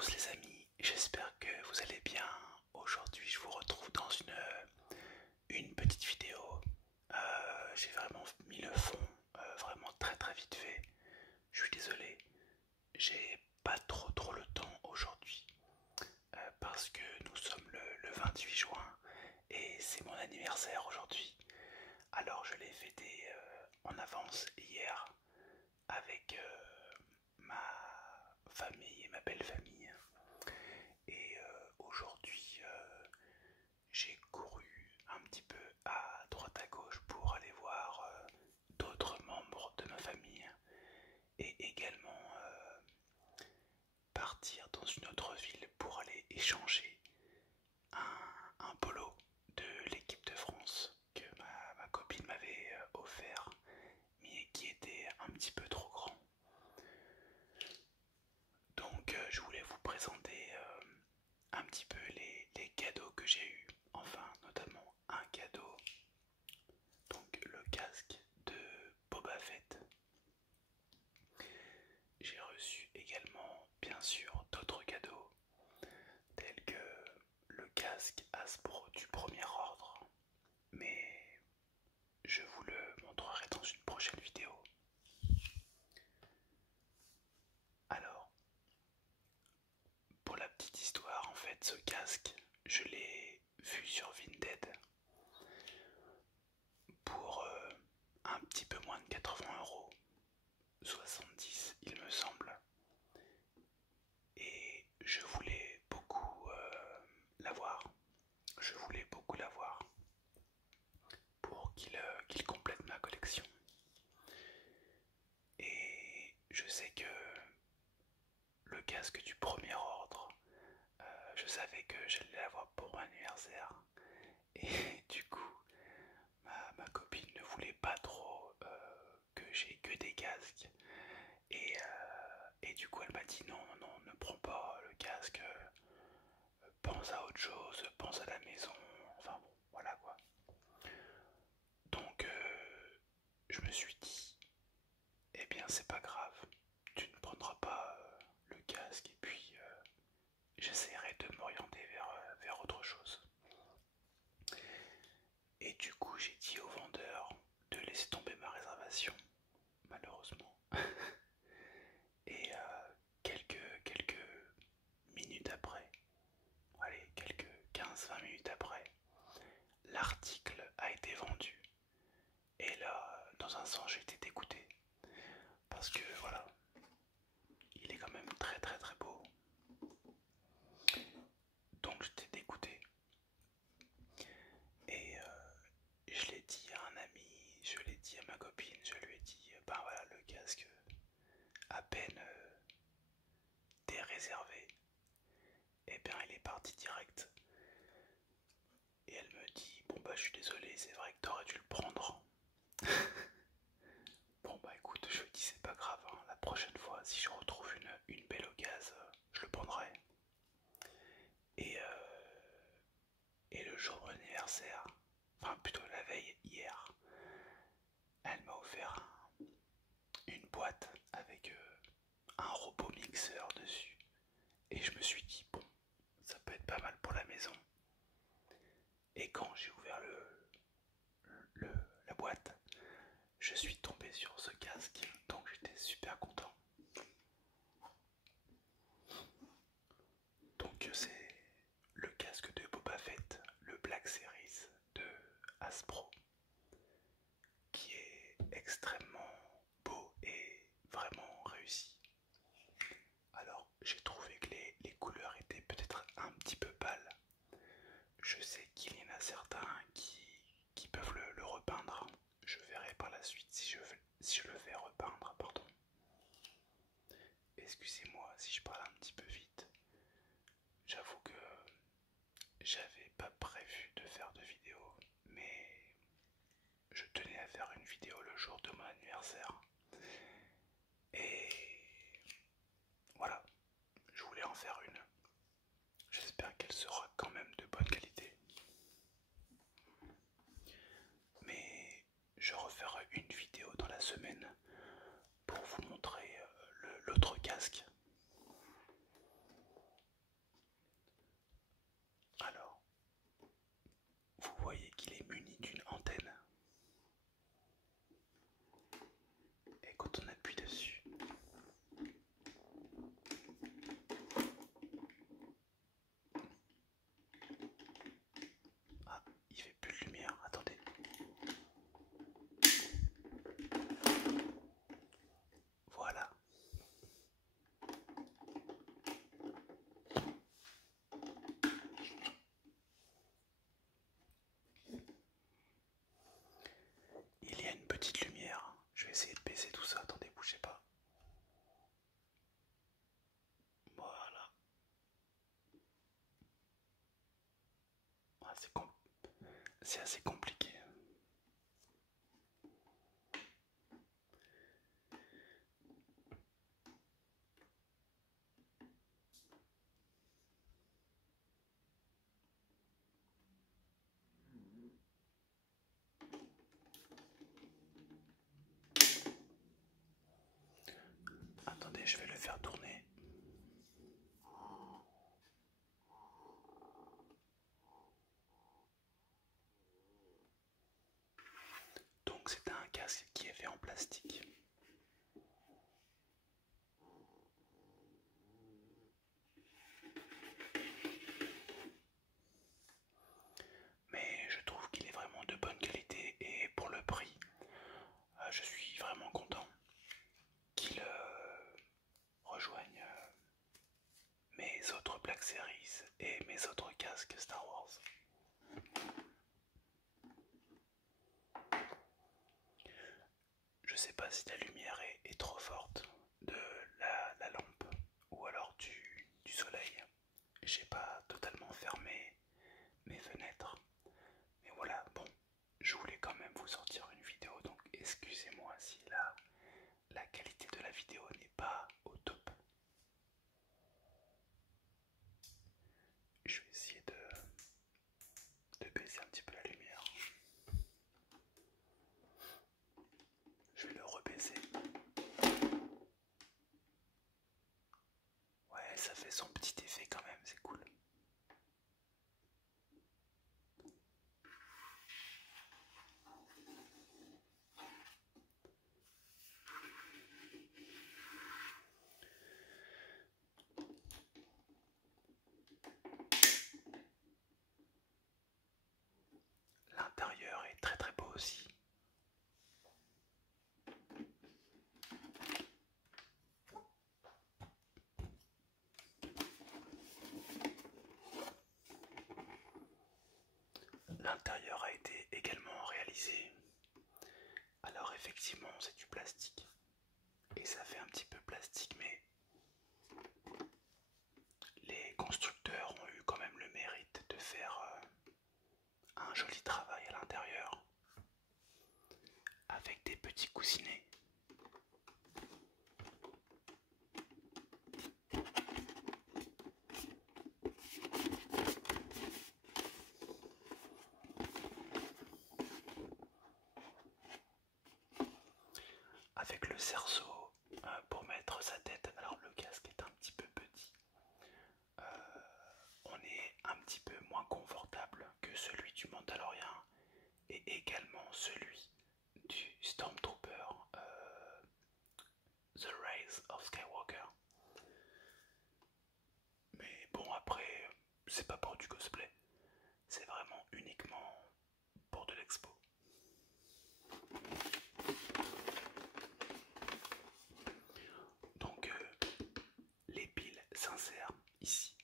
tous les amis, j'espère que vous allez bien. Aujourd'hui je vous retrouve dans une petite vidéo. J'ai vraiment mis le fond vraiment très vite fait. Je suis désolé, j'ai pas trop le temps aujourd'hui parce que nous sommes le 28 juin et c'est mon anniversaire aujourd'hui. Alors je l'ai fêté en avance hier avec ma famille et ma belle famille. Et aujourd'hui, j'ai couru un petit peu à droite à gauche pour aller voir d'autres membres de ma famille et également partir dans une autre ville pour aller échanger un polo de l'équipe de France que ma copine m'avait offert mais qui était un petit peu trop grand. Donc je voulais vous présenter un petit peu les cadeaux que j'ai eu, enfin notamment un cadeau, donc le casque de Boba Fett. J'ai reçu également bien sûr d'autres cadeaux tels que le casque Hasbro du premier ordre, mais je vous le montrerai dans une prochaine vidéo. Alors, pour la petite histoire, en fait, ce casque, je l'ai vu sur Vinted pour un petit peu moins de 80 €, 70 il me semble. Et je voulais beaucoup l'avoir. Je voulais beaucoup l'avoir pour qu'il complète ma collection. Et je sais que le casque du premier ordre, je savais que j'allais l'avoir pour mon anniversaire. Et du coup, ma copine ne voulait pas trop que j'ai que des casques. Et du coup, elle m'a dit non, ne prends pas le casque, pense à autre chose, pense à la maison. Enfin bon, voilà quoi. Donc, je me suis dit, eh bien, c'est pas grave, tu ne prendras pas le casque et puis j'essaierai de m'orienter vers autre chose. Et du coup, j'ai dit au vendeur de laisser tomber ma réservation, malheureusement. Et quelques minutes après, allez, quelques 15-20 minutes après, l'article a été vendu. Et là, dans un sens, j'ai été dégoûté. Parce que voilà, il est quand même très beau. Donc j'étais dégoûté. Et je l'ai dit à un ami, je l'ai dit à ma copine, je lui ai dit, ben voilà, le casque à peine déréservé, et bien il est parti direct. Et elle me dit, bon bah je suis désolé, c'est vrai que t'aurais dû le prendre. Bon bah écoute, je lui dis c'est pas grave, hein, la prochaine fois si je retrouve une belle occasion, je le prendrai. Et, et le jour de mon anniversaire, enfin plutôt la veille hier, elle m'a offert une boîte avec un robot mixeur dessus. Et je me suis dit, bon, ça peut être pas mal pour la maison. Et quand j'ai ouvert la boîte, je suis tombé sur ce casque, donc j'étais super content. Donc c'est le casque de Boba Fett, le Black Series de Hasbro, qui est extrêmement beau et vraiment réussi. Alors j'ai trouvé que les couleurs étaient peut-être un petit peu pâles. Je sais qu'il y en a certains qui peuvent le repeindre. Je verrai par la suite si je le fais repeindre, pardon. Excusez-moi si je parle un petit peu vite. J'avoue que j'avais pas prévu de faire de vidéo, mais je tenais à faire une vidéo le jour de mon anniversaire. Et voilà, je voulais en faire une. J'espère qu'elle sera quand même de bonne qualité. Mais je referai une vidéo dans la semaine pour vous montrer l'autre casque. c'est assez compliqué. Attendez, je vais le faire tourner. Donc c'est un casque qui est fait en plastique. Mais je trouve qu'il est vraiment de bonne qualité et pour le prix, je suis vraiment content qu'il rejoigne mes autres Black Series et mes autres casques Star Wars. Je sais pas si la lumière est trop forte de la lampe ou alors du soleil. J'ai pas totalement fermé mes fenêtres. Mais voilà, bon, je voulais quand même vous sortir une vidéo, donc excusez-moi si la qualité de la vidéo n'est pas au top. Je vais essayer de baisser un petit peu la lumière. Je vais le rebaisser. Ouais, ça fait son petit effet quand même, c'est cool. L'intérieur est très très beau aussi. L'intérieur a été également réalisé. Alors effectivement c'est du plastique. Et ça fait un petit peu plastique, mais les constructeurs ont eu quand même le mérite de faire un joli travail à l'intérieur avec des petits coussinets. Avec le cerceau pour mettre sa tête. Alors le casque est un petit peu petit. On est un petit peu moins confortable que celui du Mandalorian et également celui du Stormtrooper The Rise of Skywalker. Mais bon, après, c'est pas pour du cosplay, c'est vraiment uniquement pour de l'expo. Donc, les piles s'insèrent ici.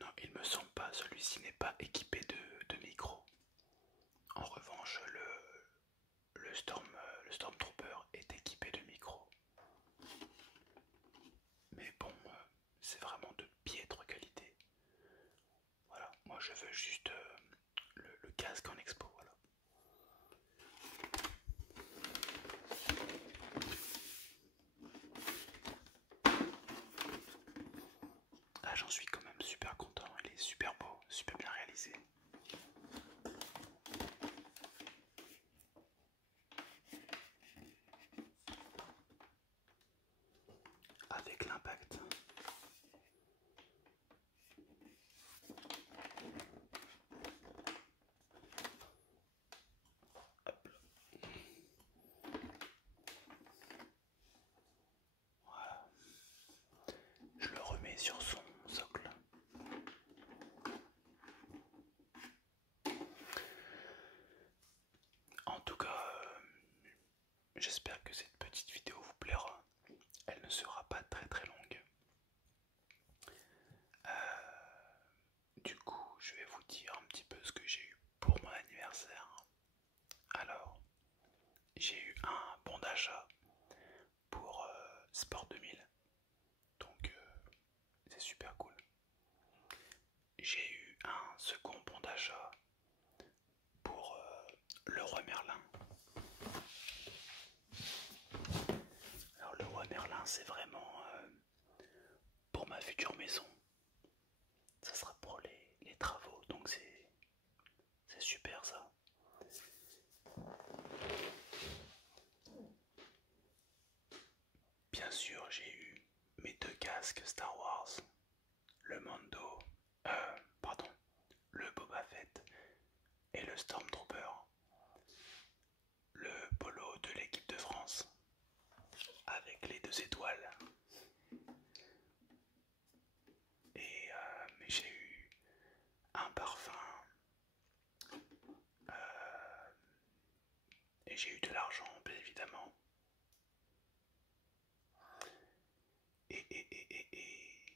Non, il me semble pas, celui-ci n'est pas équipé de micro. En revanche, le Stormtrooper est équipé de micro. Mais bon, c'est vraiment de piètre qualité. Voilà, moi je veux juste le casque en expo, voilà. Ah, j'en suis quand même super content, il est super beau, super bien réalisé. Avec l'impact. Voilà. Je le remets sur son socle. super cool. J'ai eu un second bon d'achat pour le roi Merlin. Alors le roi Merlin, c'est vraiment pour ma future maison. Ça sera pour les travaux, donc c'est super ça. Bien sûr, j'ai eu mes deux casques Star Wars, le Mando, pardon, le Boba Fett et le Stormtrooper, le polo de l'équipe de France avec les 2 étoiles. Mais j'ai eu un parfum et j'ai eu de l'argent, bien évidemment.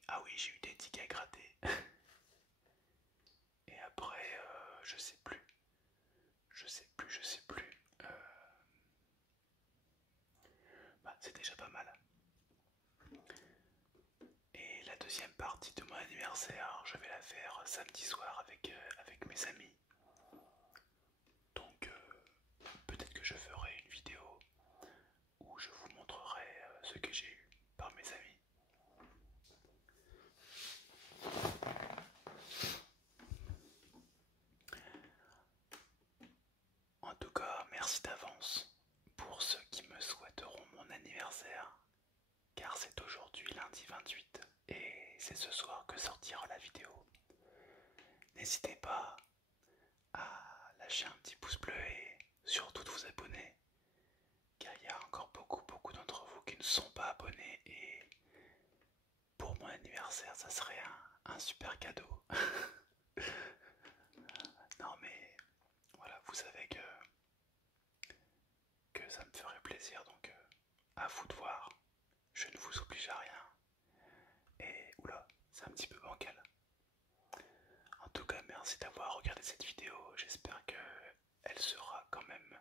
Ah oui, j'ai eu des tickets grattés. Et après, je sais plus. Je sais plus. Bah, c'est déjà pas mal. Et la deuxième partie de mon anniversaire, je vais la faire samedi soir avec mes amis. Donc peut-être que je ferai une vidéo où je vous montrerai ce que j'ai eu par mes amis. En tout cas, merci d'avance pour ceux qui me souhaiteront mon anniversaire, car c'est aujourd'hui lundi 28 et c'est ce soir que sortira la vidéo. N'hésitez pas à lâcher un petit pouce bleu et surtout de vous abonner, car il y a encore beaucoup d'entre vous qui ne sont pas abonnés et pour mon anniversaire ça serait un super cadeau. Non mais voilà, vous savez que ça me ferait plaisir, donc à vous de voir, je ne vous oblige à rien. Et oula, c'est un petit peu bancal. En tout cas, merci d'avoir regardé cette vidéo, j'espère qu'elle sera quand même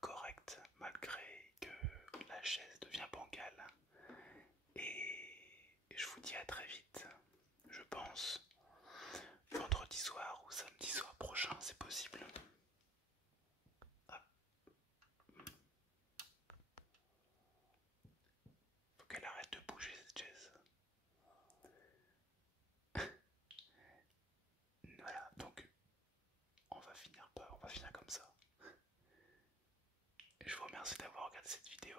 correcte malgré que la chaise devient bancale. Et je vous dis à très vite, je pense, vendredi soir ou samedi soir prochain, c'est possible. Hop. Faut qu'elle arrête de bouger cette chaise. Voilà, donc on va finir comme ça. Et je vous remercie d'avoir regardé cette vidéo